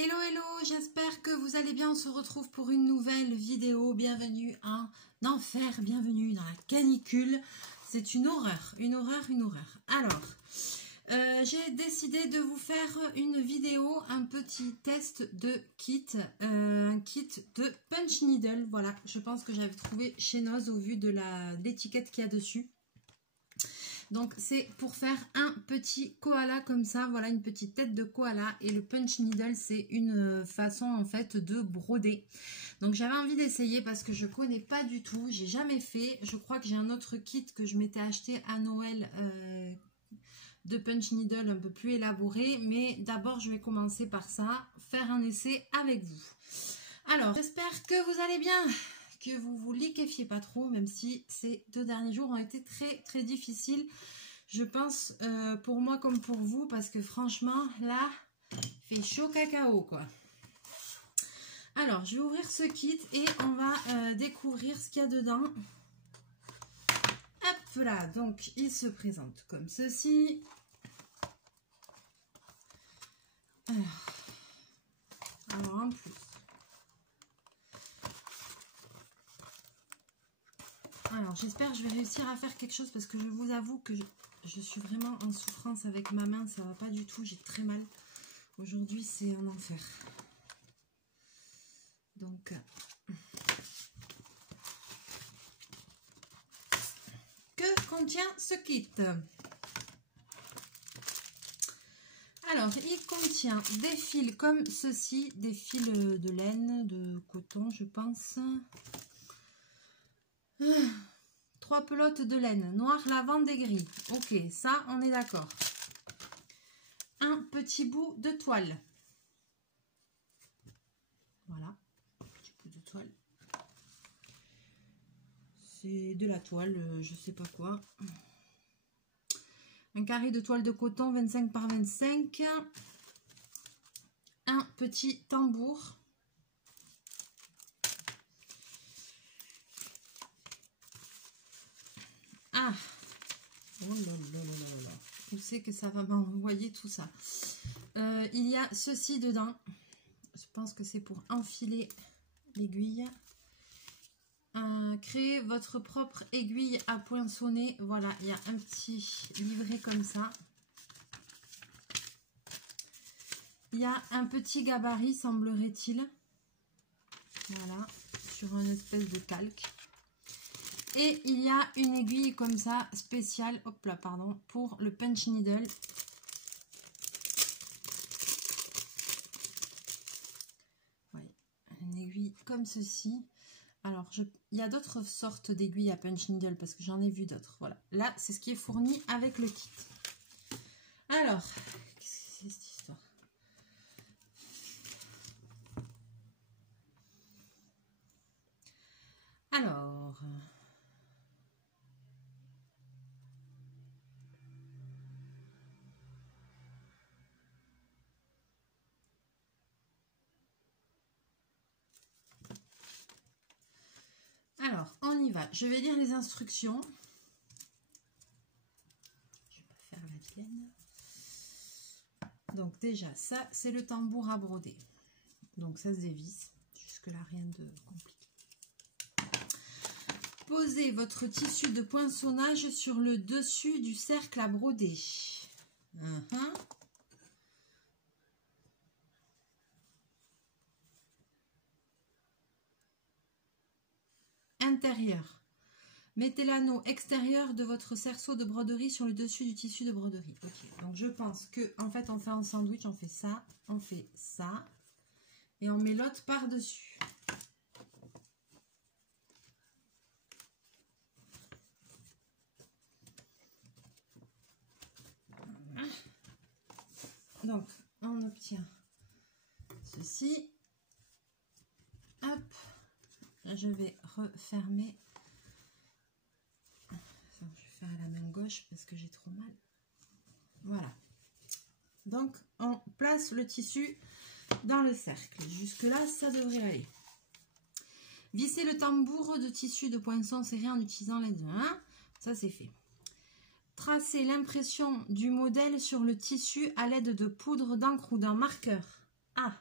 Hello, hello, j'espère que vous allez bien. On se retrouve pour une nouvelle vidéo. Bienvenue en enfer, bienvenue dans la canicule. C'est une horreur, une horreur, une horreur. Alors, j'ai décidé de vous faire une vidéo, un petit test de kit, un kit de punch needle. Voilà, je pense que j'avais trouvé chez Noz au vu de l'étiquette qu'il y a dessus. Donc c'est pour faire un petit koala comme ça, voilà, une petite tête de koala. Et le punch needle, c'est une façon en fait de broder. Donc j'avais envie d'essayer parce que je connais pas du tout, j'ai jamais fait. Je crois que j'ai un autre kit que je m'étais acheté à Noël de punch needle un peu plus élaboré. Mais d'abord je vais commencer par ça, faire un essai avec vous. Alors j'espère que vous allez bien, que vous vous liquéfiez pas trop, même si ces 2 derniers jours ont été très difficiles, je pense, pour moi comme pour vous, parce que franchement là il fait chaud cacao quoi. Alors je vais ouvrir ce kit et on va découvrir ce qu'il y a dedans. Hop là, donc il se présente comme ceci. Alors en plus, alors j'espère que je vais réussir à faire quelque chose parce que je vous avoue que je suis vraiment en souffrance avec ma main, ça va pas du tout, j'ai très mal. Aujourd'hui c'est un enfer. Donc que contient ce kit? Alors il contient des fils comme ceci, des fils de laine, de coton je pense. 3 pelotes de laine, noir, lavande et gris. Ok, ça, on est d'accord. Un petit bout de toile. Voilà, petit bout de toile. C'est de la toile, je sais pas quoi. Un carré de toile de coton 25 par 25. Un petit tambour. Ah, oh là là là là, où c'est que ça va m'envoyer tout ça? Il y a ceci dedans. Je pense que c'est pour enfiler l'aiguille. Créez votre propre aiguille à poinçonner. Voilà, il y a un petit livret comme ça. Il y a un petit gabarit, semblerait-il. Voilà, sur un espèce de calque. Et il y a une aiguille comme ça, spéciale, hop là, pardon, pour le punch needle. Oui, une aiguille comme ceci. Alors, il y a d'autres sortes d'aiguilles à punch needle parce que j'en ai vu d'autres. Voilà, là, c'est ce qui est fourni avec le kit. Alors, qu'est-ce que c'est cette histoire? Alors, on y va. Je vais lire les instructions. Je vais pas faire la vilaine. Donc déjà, ça, c'est le tambour à broder. Donc ça se dévisse. Jusque-là, rien de compliqué. Posez votre tissu de poinçonnage sur le dessus du cercle à broder. Intérieur. Mettez l'anneau extérieur de votre cerceau de broderie sur le dessus du tissu de broderie. Ok, donc je pense que en fait on fait un sandwich, on fait ça et on met l'autre par-dessus. Donc on obtient ceci. Hop, je vais refermer. Je vais faire à la main gauche parce que j'ai trop mal. Voilà. Donc, on place le tissu dans le cercle. Jusque-là, ça devrait aller. Vissez le tambour de tissu de poinçon serré en utilisant les deux. Ça, c'est fait. Tracez l'impression du modèle sur le tissu à l'aide de poudre d'encre ou d'un marqueur. Ah,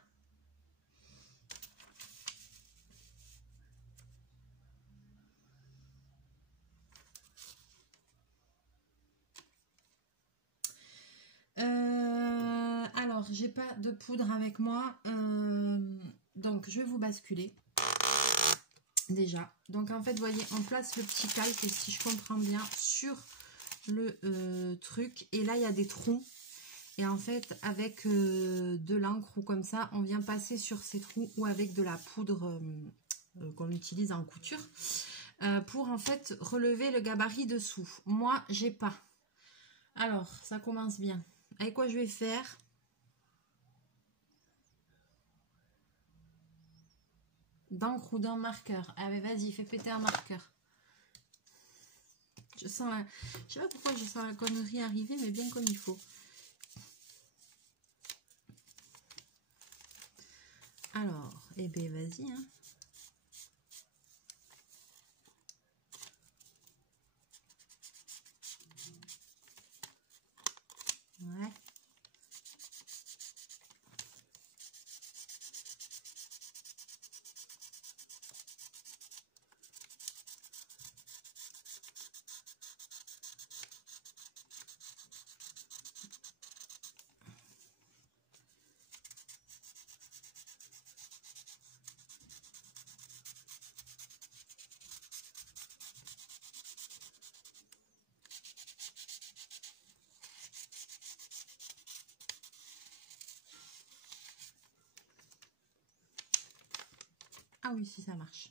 j'ai pas de poudre avec moi, donc je vais vous basculer déjà. Donc en fait, vous voyez, on place le petit calque, si je comprends bien, sur le truc. Et là, il y a des trous. Et en fait, avec de l'encre ou comme ça, on vient passer sur ces trous ou avec de la poudre qu'on utilise en couture pour en fait relever le gabarit dessous. Moi, j'ai pas. Alors, ça commence bien. Avec quoi je vais faire? D'encre ou d'un marqueur? Allez, vas-y, fais péter un marqueur. Je sens la... Je sais pas pourquoi je sens la connerie arriver, mais bien comme il faut. Alors, eh bien, vas-y, hein. Ouais. Ah oui, si ça marche.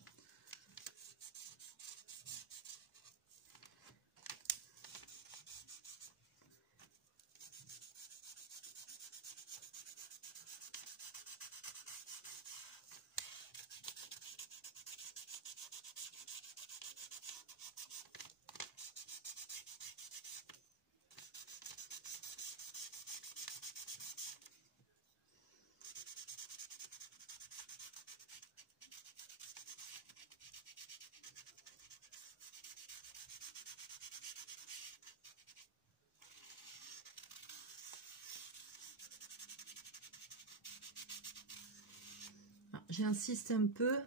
J'insiste un peu.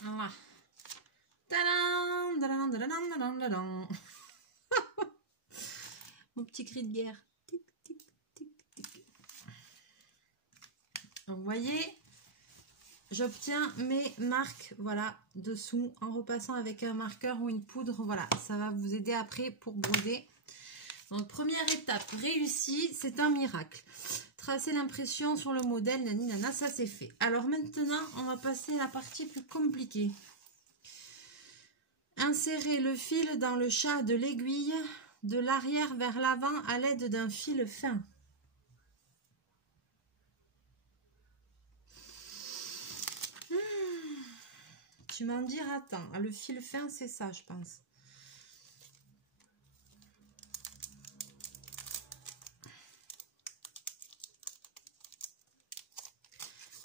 Voilà. Tadam, tadam, tadam, tadam, tadam. Mon petit cri de guerre. Tic, tic, tic, tic. Donc, vous voyez, j'obtiens mes marques, voilà, dessous, en repassant avec un marqueur ou une poudre. Voilà, ça va vous aider après pour broder. Donc, première étape réussie, c'est un miracle. Tracer l'impression sur le modèle, nana, ça c'est fait. Alors maintenant, on va passer à la partie plus compliquée. Insérer le fil dans le chat de l'aiguille de l'arrière vers l'avant à l'aide d'un fil fin. Tu m'en diras tant. Le fil fin, c'est ça, je pense.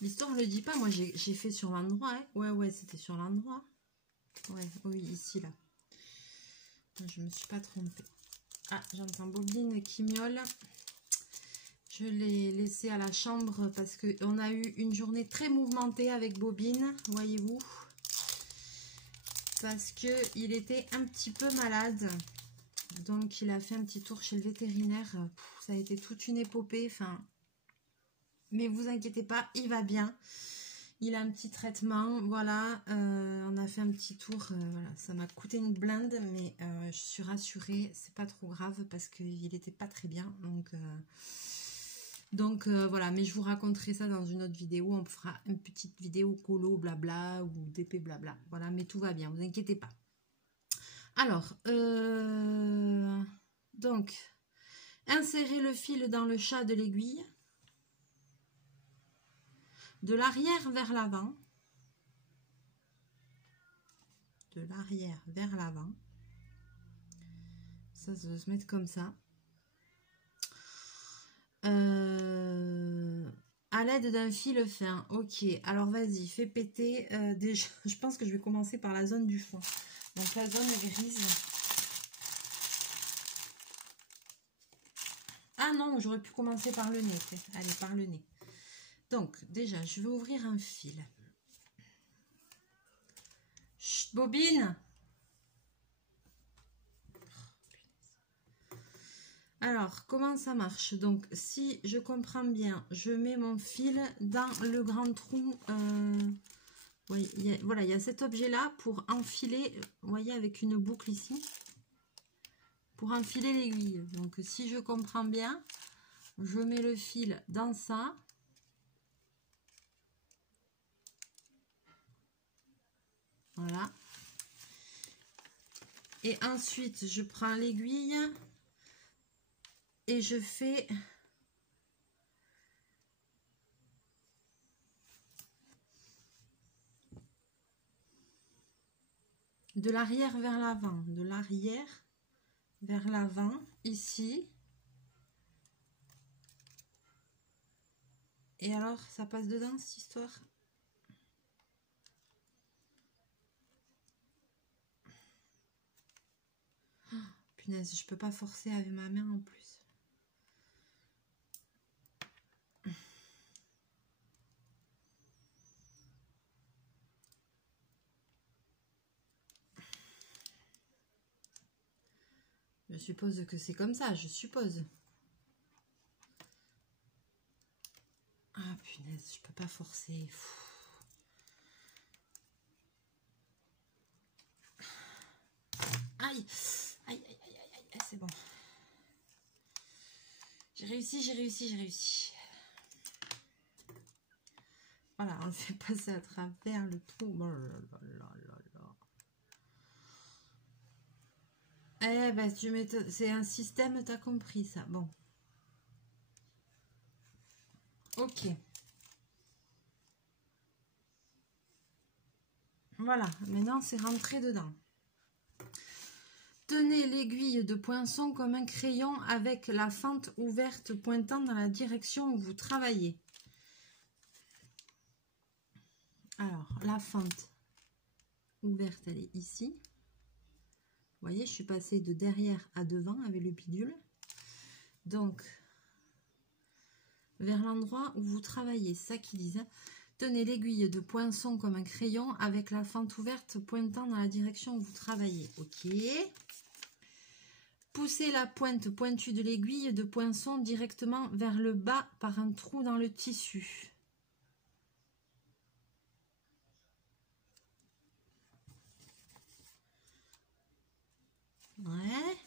L'histoire ne le dit pas. Moi, j'ai fait sur l'endroit. Hein. Ouais, c'était sur l'endroit. Ouais, oui, ici, là. Je me suis pas trompée. Ah, j'entends Bobine qui miaule. Je l'ai laissé à la chambre parce qu'on a eu une journée très mouvementée avec Bobine, voyez-vous. Parce qu'il était un petit peu malade. Donc, il a fait un petit tour chez le vétérinaire. Ça a été toute une épopée. Enfin, mais vous inquiétez pas, il va bien. Il a un petit traitement. Voilà, on a fait un petit tour. Voilà, ça m'a coûté une blinde, mais je suis rassurée. C'est pas trop grave parce qu'il n'était pas très bien. Donc voilà, mais je vous raconterai ça dans une autre vidéo. On fera une petite vidéo colo, blabla, ou d'épée, blabla. Voilà, mais tout va bien, vous inquiétez pas. Alors, donc, insérer le fil dans le chat de l'aiguille. De l'arrière vers l'avant. De l'arrière vers l'avant. Ça va se mettre comme ça. À l'aide d'un fil fin. Ok, alors vas-y, fais péter. Déjà, je pense que je vais commencer par la zone du fond. Donc la zone grise. Ah non, j'aurais pu commencer par le nez. Allez, par le nez. Donc déjà, je vais ouvrir un fil. Chut, bobine. Alors, comment ça marche? Donc, si je comprends bien, je mets mon fil dans le grand trou. Oui, voilà, il y a cet objet-là pour enfiler, vous voyez, avec une boucle ici, pour enfiler l'aiguille. Donc, si je comprends bien, je mets le fil dans ça. Voilà. Et ensuite, je prends l'aiguille et je fais... de l'arrière vers l'avant, de l'arrière vers l'avant, ici. Et alors, ça passe dedans, cette histoire? Oh, punaise, je peux pas forcer avec ma main en plus. Je suppose que c'est comme ça, je suppose. Ah punaise, je peux pas forcer. Aïe, aïe, aïe, aïe, aïe, aïe, c'est bon. J'ai réussi, j'ai réussi, j'ai réussi. Voilà, on s'est passé à travers le trou. Oh là là là là là. Eh ben, c'est un système, t'as compris ça. Bon. Ok. Voilà, maintenant c'est rentré dedans. Tenez l'aiguille de poinçon comme un crayon avec la fente ouverte pointant dans la direction où vous travaillez. Alors, la fente ouverte, elle est ici. Vous voyez, je suis passée de derrière à devant avec le bidule. Donc, vers l'endroit où vous travaillez, c'est ça qu'ils disent. Tenez l'aiguille de poinçon comme un crayon avec la fente ouverte pointant dans la direction où vous travaillez. Ok. Poussez la pointe pointue de l'aiguille de poinçon directement vers le bas par un trou dans le tissu. Ouais.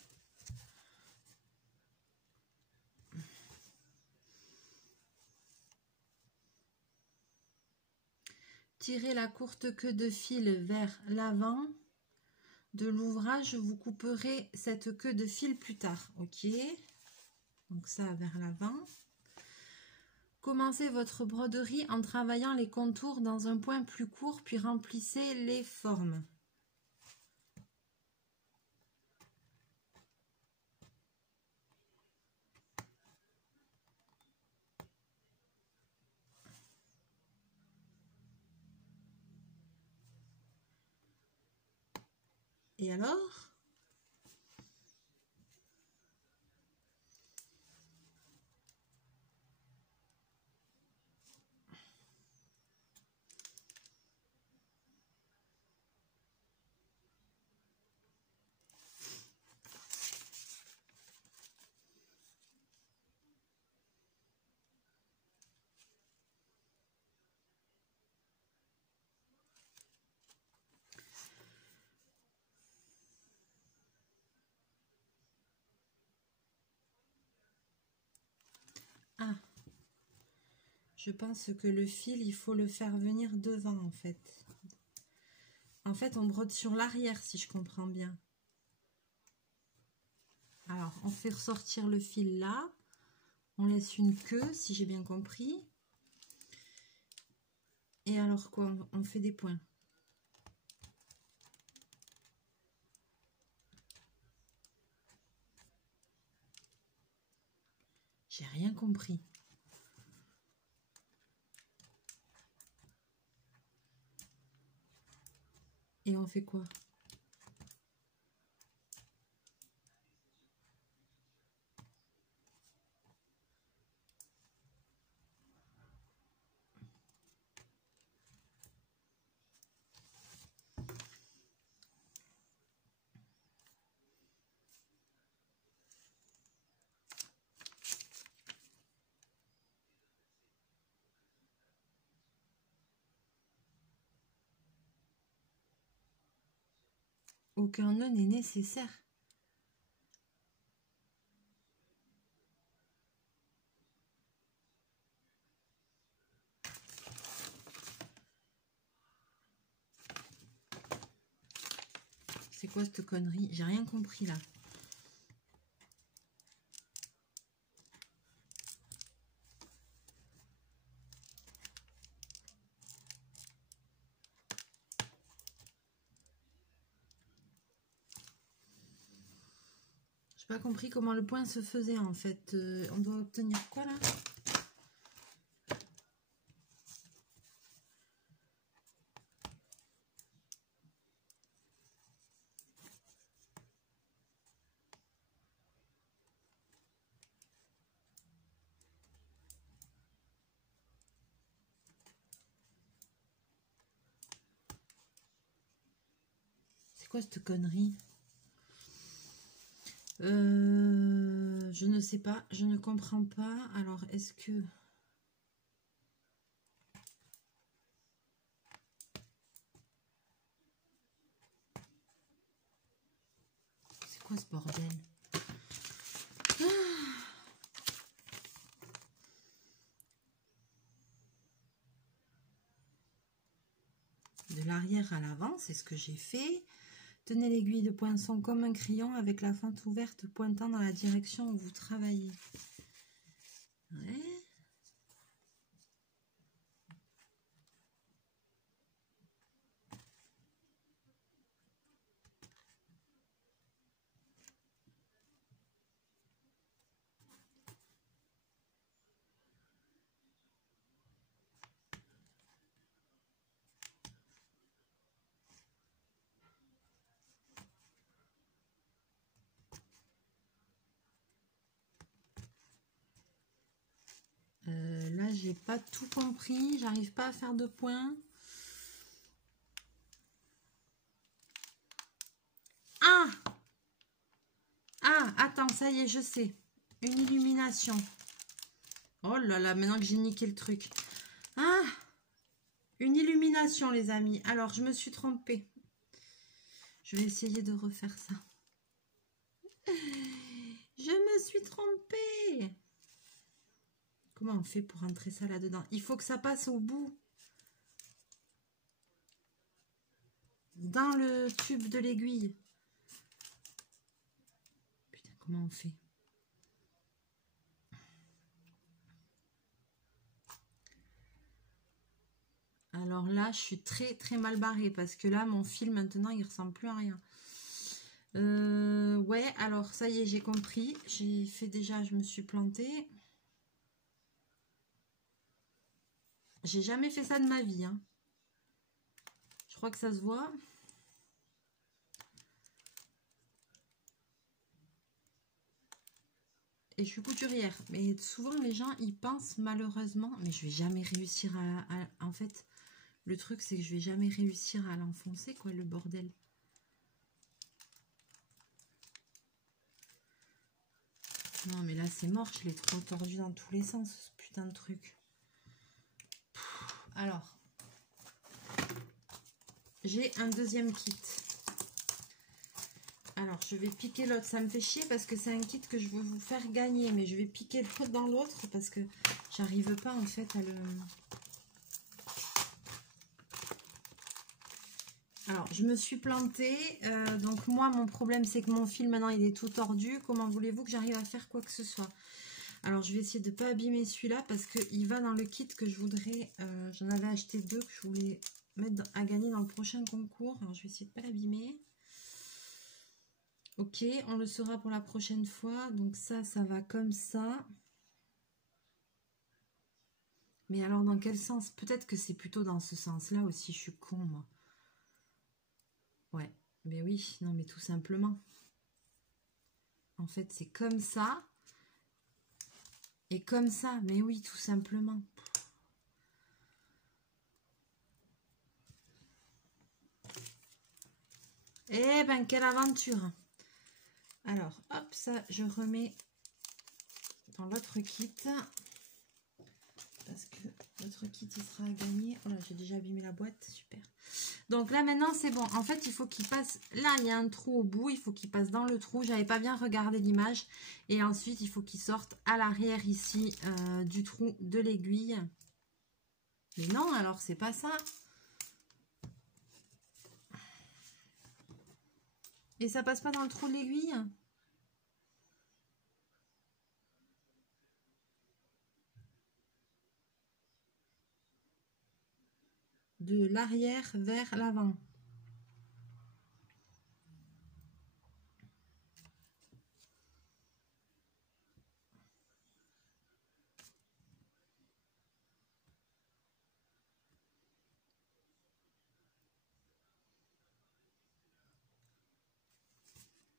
Tirez la courte queue de fil vers l'avant de l'ouvrage. Vous couperez cette queue de fil plus tard. Ok. Donc ça vers l'avant. Commencez votre broderie en travaillant les contours dans un point plus court, puis remplissez les formes. Et alors ? Ah, je pense que le fil, il faut le faire venir devant en fait. En fait, on brode sur l'arrière si je comprends bien. Alors, on fait ressortir le fil là. On laisse une queue si j'ai bien compris. Et alors quoi? On fait des points. J'ai rien compris. Et on fait quoi? Aucun nœud n'est nécessaire. C'est quoi cette connerie? J'ai rien compris là. J'ai pas compris comment le point se faisait en fait. On doit obtenir quoi là? C'est quoi cette connerie? Je ne sais pas, je ne comprends pas. Alors, est-ce que... C'est quoi ce bordel? De l'arrière à l'avant, c'est ce que j'ai fait. Tenez l'aiguille de poinçon comme un crayon avec la fente ouverte pointant dans la direction où vous travaillez. Ouais. Là, j'ai pas tout compris. J'arrive pas à faire de points. Ah! Ah, attends, ça y est, je sais. Une illumination. Oh là là, maintenant que j'ai niqué le truc. Ah! Une illumination, les amis. Alors, je me suis trompée. Je vais essayer de refaire ça. Je me suis trompée. Comment on fait pour rentrer ça là-dedans? Il faut que ça passe au bout. Dans le tube de l'aiguille. Putain, comment on fait? Alors là, je suis très très mal barrée parce que là, mon fil maintenant, il ressemble plus à rien. Ouais, alors ça y est, j'ai compris. J'ai fait déjà, je me suis plantée. J'ai jamais fait ça de ma vie, hein. Je crois que ça se voit. Et je suis couturière. Mais souvent, les gens, ils pensent malheureusement... Mais je vais jamais réussir en fait, le truc, c'est que je vais jamais réussir à l'enfoncer, quoi, le bordel. Non, mais là, c'est mort. Je l'ai trop tordu dans tous les sens, ce putain de truc. Alors, j'ai un deuxième kit. Alors, je vais piquer l'autre. Ça me fait chier parce que c'est un kit que je veux vous faire gagner. Mais je vais piquer l'autre dans l'autre parce que j'arrive pas, en fait, à le... Alors, je me suis plantée. Donc, moi, mon problème, c'est que mon fil, maintenant, il est tout tordu. Comment voulez-vous que j'arrive à faire quoi que ce soit? Alors, je vais essayer de ne pas abîmer celui-là parce qu'il va dans le kit que je voudrais... J'en avais acheté deux que je voulais mettre à gagner dans le prochain concours. Alors, je vais essayer de ne pas l'abîmer. Ok, on le saura pour la prochaine fois. Donc ça va comme ça. Mais alors, dans quel sens? Peut-être que c'est plutôt dans ce sens-là aussi. Je suis con, moi. Ouais, mais oui, non, mais tout simplement. En fait, c'est comme ça. Et comme ça, mais oui, tout simplement. Eh ben, quelle aventure! Alors, hop, ça, je remets dans l'autre kit. Parce que l'autre kit, il sera à gagner. Oh là, j'ai déjà abîmé la boîte, super. Donc là, maintenant, c'est bon. En fait, il faut qu'il passe... Là, il y a un trou au bout. Il faut qu'il passe dans le trou. J'avais pas bien regardé l'image. Et ensuite, il faut qu'il sorte à l'arrière ici du trou de l'aiguille. Mais non, alors, c'est pas ça. Et ça passe pas dans le trou de l'aiguille? De l'arrière vers l'avant.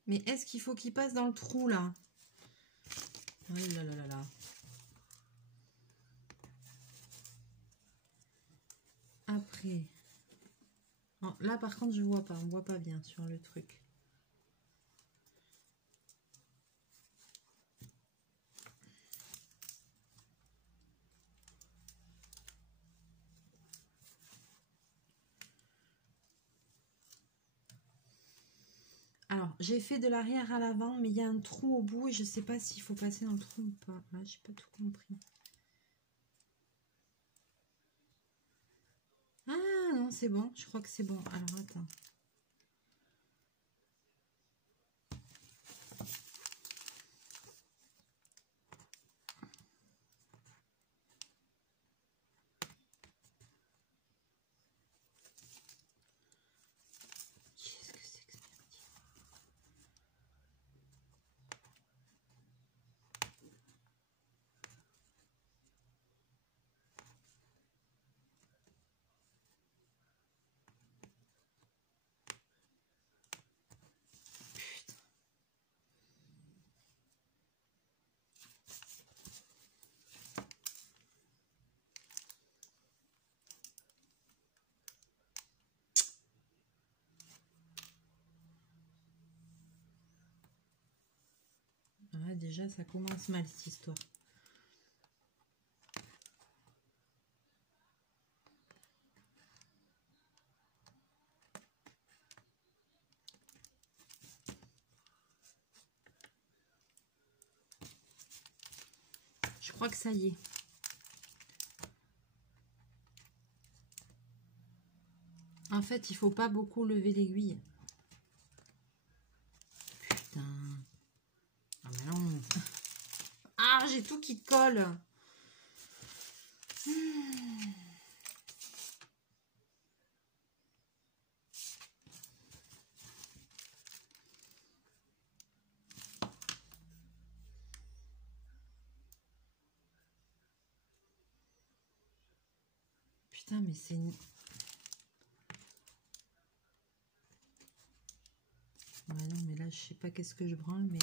Mais est-ce qu'il faut qu'il passe dans le trou, là? Oh là là là là. Après. Oh, là, par contre, je vois pas. On voit pas bien sur le truc. Alors, j'ai fait de l'arrière à l'avant, mais il y a un trou au bout et je sais pas s'il faut passer dans le trou ou pas. Là, j'ai pas tout compris. Ah non, c'est bon. Je crois que c'est bon. Alors, attends. Qu'est-ce que c'est que ce merdier? Ah, déjà, ça commence mal, cette histoire. Je crois que ça y est. En fait, il faut pas beaucoup lever l'aiguille. Putain. Ah, mais non. Ah, j'ai tout qui colle. Putain, mais c'est... Ouais, non, mais là, je sais pas qu'est-ce que je branle, mais...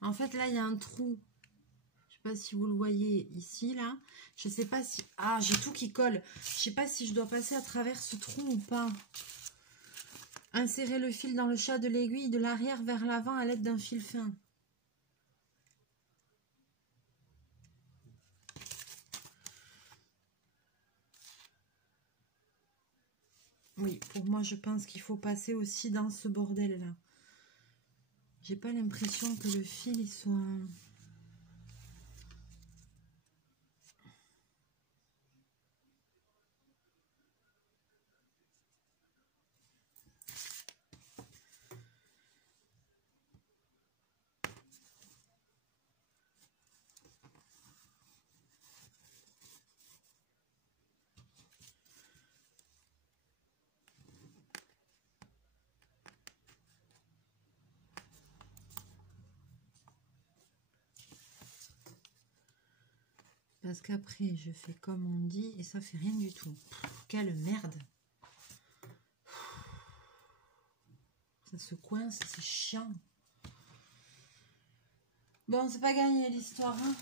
En fait, là, il y a un trou. Je sais pas si vous le voyez ici, là. Je sais pas si... Ah, j'ai tout qui colle. Je sais pas si je dois passer à travers ce trou ou pas. Insérer le fil dans le chat de l'aiguille de l'arrière vers l'avant à l'aide d'un fil fin. Oui, pour moi, je pense qu'il faut passer aussi dans ce bordel-là. J'ai pas l'impression que le fil il soit... parce qu'après, je fais comme on dit et ça fait rien du tout. Pff, quelle merde. Ça se coince, c'est chiant. Bon, c'est pas gagné l'histoire. Hein.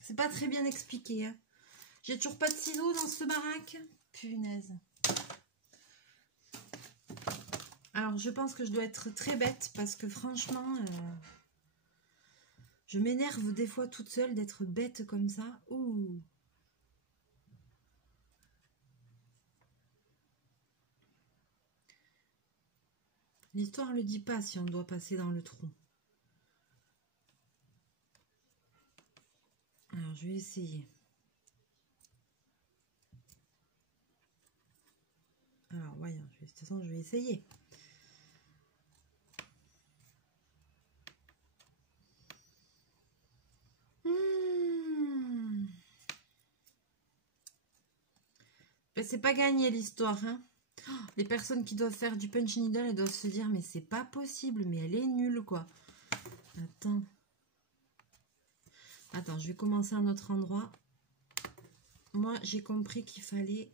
C'est pas très bien expliqué. Hein. J'ai toujours pas de ciseaux dans ce baraque. Punaise. Alors, je pense que je dois être très bête parce que franchement, je m'énerve des fois toute seule d'être bête comme ça. Ouh. L'histoire ne le dit pas si on doit passer dans le trou. Alors, je vais essayer. Alors, voyons, de toute façon, je vais essayer. Ben, c'est pas gagné l'histoire, hein. Les personnes qui doivent faire du punch needle, elles doivent se dire, mais c'est pas possible, mais elle est nulle, quoi. Attends. Attends, je vais commencer à un autre endroit. Moi, j'ai compris qu'il fallait...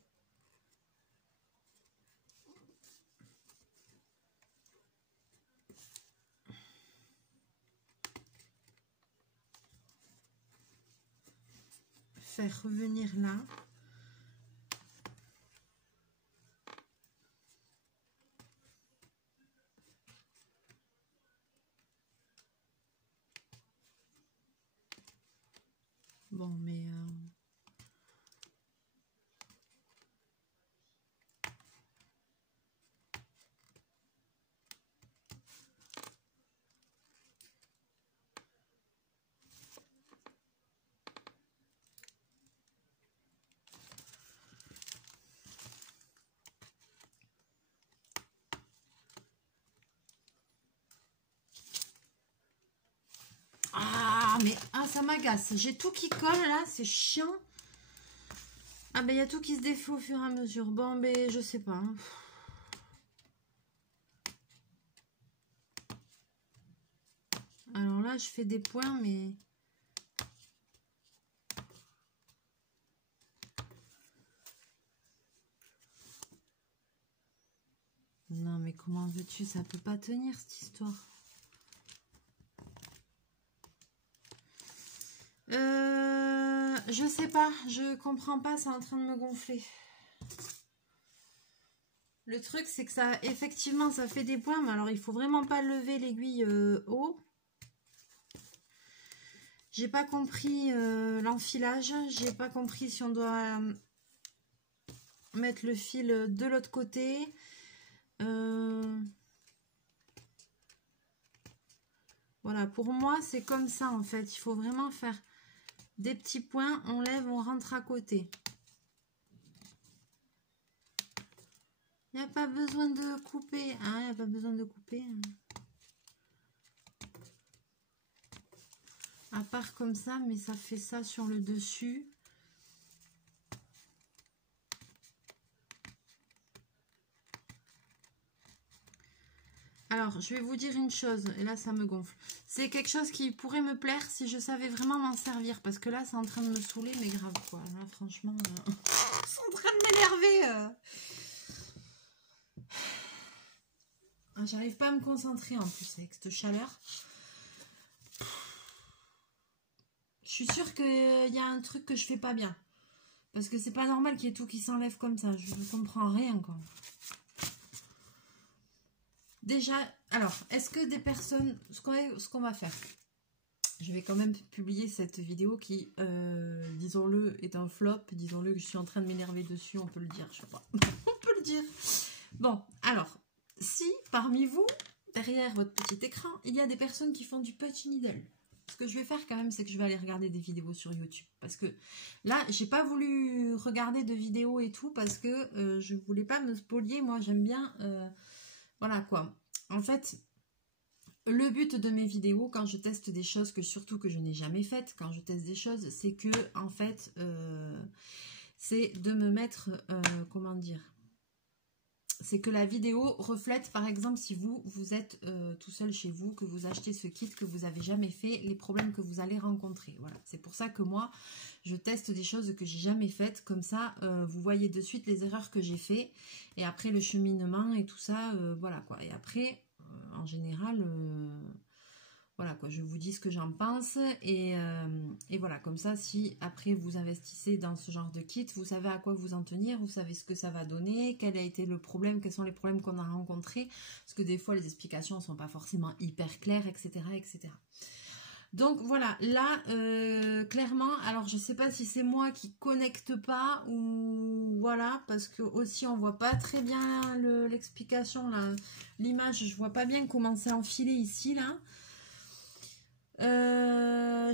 faire revenir là. Bon, mais... Ah, mais ah, ça m'agace. J'ai tout qui colle là, c'est chiant. Ah, ben il y a tout qui se défait au fur et à mesure. Bon, ben je sais pas. Hein. Alors là, je fais des points, mais... Non, mais comment veux-tu? Ça peut pas tenir, cette histoire. Je sais pas. Je comprends pas. C'est en train de me gonfler. Le truc, c'est que ça, effectivement, ça fait des points. Mais alors, il faut vraiment pas lever l'aiguille haut. J'ai pas compris l'enfilage. J'ai pas compris si on doit mettre le fil de l'autre côté. Voilà, pour moi, c'est comme ça, en fait. Il faut vraiment faire des petits points. On lève, on rentre à côté. Il n'y a pas besoin de couper. Ah, il n'y a pas besoin de couper. À part comme ça, mais ça fait ça sur le dessus. Alors, je vais vous dire une chose, et là, ça me gonfle. C'est quelque chose qui pourrait me plaire si je savais vraiment m'en servir. Parce que là, c'est en train de me saouler, mais grave, quoi. Là, franchement, c'est en train de m'énerver. Ah, j'arrive pas à me concentrer, en plus, avec cette chaleur. Je suis sûre qu'il y a un truc que je fais pas bien. Parce que c'est pas normal qu'il y ait tout qui s'enlève comme ça. Je ne comprends rien, quoi. Déjà, alors, est-ce que des personnes... Ce qu'on va faire, je vais quand même publier cette vidéo qui, disons-le, est un flop. Disons-le que je suis en train de m'énerver dessus, on peut le dire, je sais pas. On peut le dire. Bon, alors, si parmi vous, derrière votre petit écran, il y a des personnes qui font du punch needle, ce que je vais faire quand même, c'est que je vais aller regarder des vidéos sur YouTube. Parce que là, j'ai pas voulu regarder de vidéos et tout, parce que je voulais pas me spolier. Moi, j'aime bien... voilà quoi. En fait, le but de mes vidéos, quand je teste des choses surtout que je n'ai jamais faites, quand je teste des choses, c'est que, en fait, c'est de me mettre, comment dire, c'est que la vidéo reflète, par exemple, si vous êtes tout seul chez vous, que vous achetez ce kit, que vous n'avez jamais fait, les problèmes que vous allez rencontrer. Voilà, c'est pour ça que moi, je teste des choses que j'ai jamais faites. Comme ça, vous voyez de suite les erreurs que j'ai fait. Et après, le cheminement et tout ça, voilà quoi. Et après, en général... voilà quoi, je vous dis ce que j'en pense et voilà, comme ça, si après vous investissez dans ce genre de kit, vous savez à quoi vous en tenir, vous savez ce que ça va donner, quel a été le problème, quels sont les problèmes qu'on a rencontrés, parce que des fois les explications ne sont pas forcément hyper claires, etc. etc. Donc voilà, là, clairement, alors je sais pas si c'est moi qui connecte pas ou voilà, parce que aussi on voit pas très bien l'explication, là, l'image, je vois pas bien comment c'est enfilé ici, là.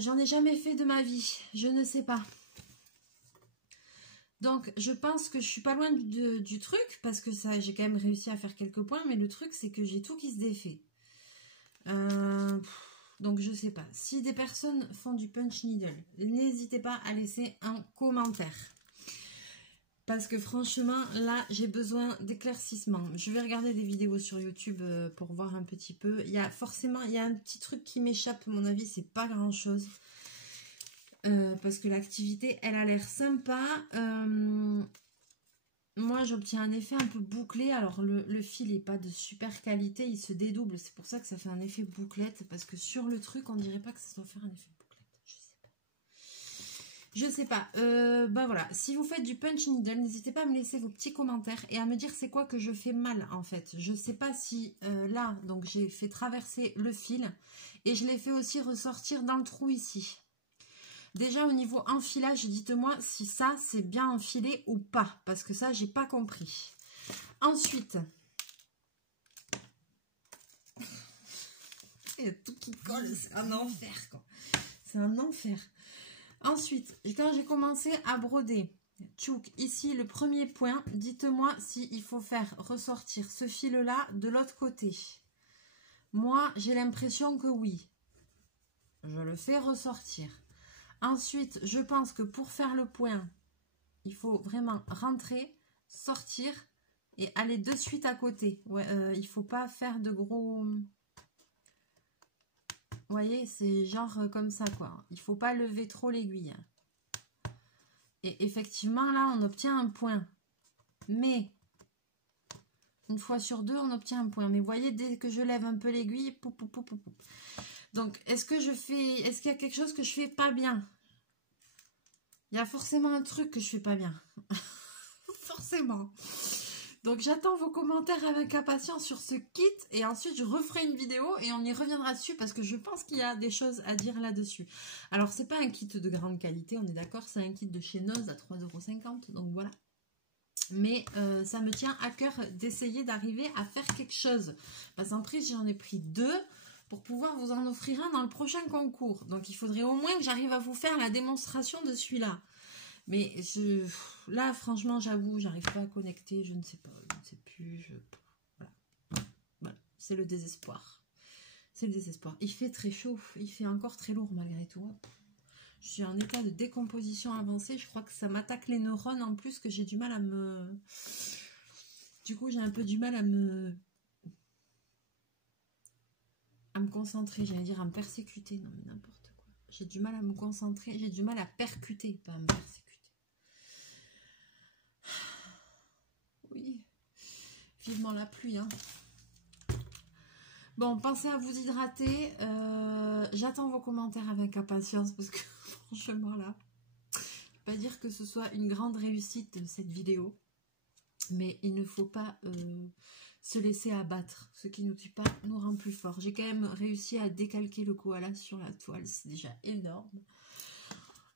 J'en ai jamais fait de ma vie, je ne sais pas. Donc je pense que je suis pas loin du truc, parce que ça, j'ai quand même réussi à faire quelques points, mais le truc c'est que j'ai tout qui se défait. Donc je sais pas. Si des personnes font du punch needle, n'hésitez pas à laisser un commentaire. Parce que franchement, là, j'ai besoin d'éclaircissement. Je vais regarder des vidéos sur YouTube pour voir un petit peu. Il y a un petit truc qui m'échappe, à mon avis, c'est pas grand-chose. Parce que l'activité, elle a l'air sympa. Moi, j'obtiens un effet un peu bouclé. Alors, le fil n'est pas de super qualité. Il se dédouble. C'est pour ça que ça fait un effet bouclette. Parce que sur le truc, on dirait pas que ça doit faire un effet bouclette. Je sais pas. Bah voilà. Si vous faites du punch needle, n'hésitez pas à me laisser vos petits commentaires et à me dire c'est quoi que je fais mal en fait. Je sais pas si là, donc j'ai fait traverser le fil et je l'ai fait aussi ressortir dans le trou ici. Déjà au niveau enfilage, dites-moi si ça c'est bien enfilé ou pas. Parce que ça, j'ai pas compris. Ensuite, il y a tout qui colle, c'est un enfer quoi. C'est un enfer. Ensuite, quand j'ai commencé à broder, tchouk, ici le premier point, dites-moi s'il faut faire ressortir ce fil-là de l'autre côté. Moi, j'ai l'impression que oui. Je le fais ressortir. Ensuite, je pense que pour faire le point, il faut vraiment rentrer, sortir et aller de suite à côté. Ouais, il ne faut pas faire de gros... Vous voyez, c'est genre comme ça, quoi. Il ne faut pas lever trop l'aiguille. Et effectivement, là, on obtient un point. Mais, une fois sur deux, on obtient un point. Mais vous voyez, dès que je lève un peu l'aiguille, pou, pou, pou, pou, pou. Donc, est-ce qu'il y a quelque chose que je fais pas bien? Il y a forcément un truc que je fais pas bien. Forcément. Donc, j'attends vos commentaires avec impatience sur ce kit. Et ensuite, je referai une vidéo et on y reviendra dessus parce que je pense qu'il y a des choses à dire là-dessus. Alors, c'est pas un kit de grande qualité, on est d'accord. C'est un kit de chez Noz à 3,50 €. Donc, voilà. Mais ça me tient à cœur d'essayer d'arriver à faire quelque chose. Parce qu'en plus, j'en ai pris 2 pour pouvoir vous en offrir un dans le prochain concours. Donc, il faudrait au moins que j'arrive à vous faire la démonstration de celui-là. Mais là, franchement, j'avoue, j'arrive pas à connecter, je ne sais pas, je ne sais plus. Voilà. C'est le désespoir. C'est le désespoir. Il fait très chaud, il fait encore très lourd malgré tout. Je suis en état de décomposition avancée, je crois que ça m'attaque les neurones en plus, que j'ai du mal à me... Du coup, j'ai un peu du mal à me concentrer, j'allais dire à me persécuter, non mais n'importe quoi. J'ai du mal à me concentrer, j'ai du mal à percuter, pas à me persécuter. Oui, vivement la pluie, hein. Bon, pensez à vous hydrater. J'attends vos commentaires avec impatience parce que franchement là, je ne vais pas dire que ce soit une grande réussite cette vidéo, mais il ne faut pas se laisser abattre. Ce qui ne nous tue pas nous rend plus fort. J'ai quand même réussi à décalquer le koala sur la toile, c'est déjà énorme.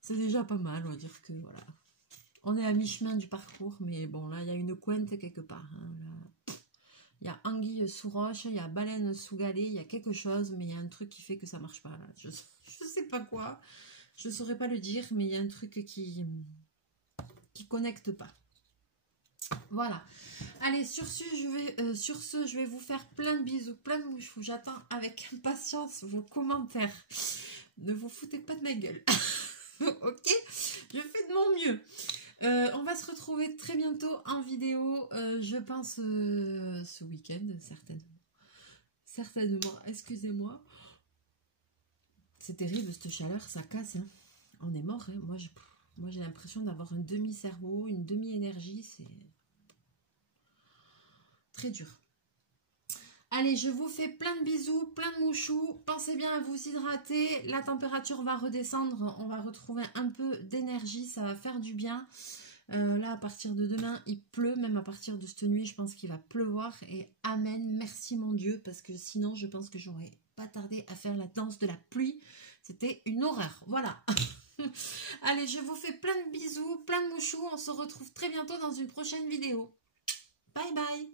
C'est déjà pas mal, on va dire que voilà. On est à mi-chemin du parcours, mais bon, là, il y a une cointe quelque part. Hein, là. Il y a anguille sous roche, il y a baleine sous galet, il y a quelque chose, mais il y a un truc qui fait que ça marche pas. Là. Je sais pas quoi, je saurais pas le dire, mais il y a un truc qui connecte pas. Voilà. Allez, sur ce, je vais vous faire plein de bisous, plein de mouches. J'attends avec impatience vos commentaires. Ne vous foutez pas de ma gueule. Ok, je fais de mon mieux. On va se retrouver très bientôt en vidéo, je pense ce week-end, certainement. Certainement, excusez-moi. C'est terrible, cette chaleur, ça casse. Hein. On est mort. Hein. Moi, j'ai l'impression d'avoir un demi-cerveau, une demi-énergie. C'est très dur. Allez, je vous fais plein de bisous, plein de mouchous. Pensez bien à vous hydrater. La température va redescendre. On va retrouver un peu d'énergie. Ça va faire du bien. Là, à partir de demain, il pleut. Même à partir de cette nuit, je pense qu'il va pleuvoir. Et amen, merci mon Dieu. Parce que sinon, je pense que j'aurais pas tardé à faire la danse de la pluie. C'était une horreur. Voilà. Allez, je vous fais plein de bisous, plein de mouchous. On se retrouve très bientôt dans une prochaine vidéo. Bye bye.